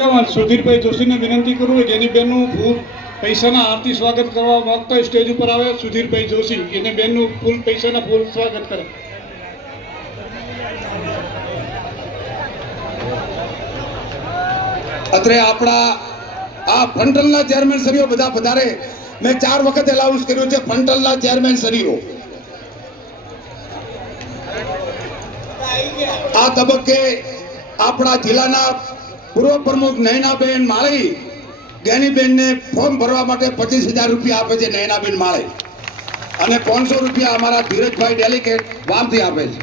સુધીરભાઈ જોશીને વિનંતી કરું જેની બેનનું ફૂલ પૈસાના આરતી સ્વાગત કરવા માંગતા હોય સ્ટેજ ઉપર આવે સુધીરભાઈ જોશી એને બેનનું ફૂલ પૈસાના ફૂલ સ્વાગત કરે. અત્રે આપણા આ ફંટલના ચેરમેન શ્રીઓ બધા વધારે મેં 4 વખત એલાઉન્સ કર્યું છે. ફંટલના ચેરમેન શ્રીઓ આ તબક્કે આપણા જિલ્લાના પૂર્વ પ્રમુખ નયનાબેન માળી જ્ઞાનીબેનને ફોર્મ ભરવા માટે 25,000 રૂપિયા આપે છે. નયનાબેન માળી અને 500 રૂપિયા અમારા ધીરજભાઈ ડેલિકેટ વામથી આપે છે.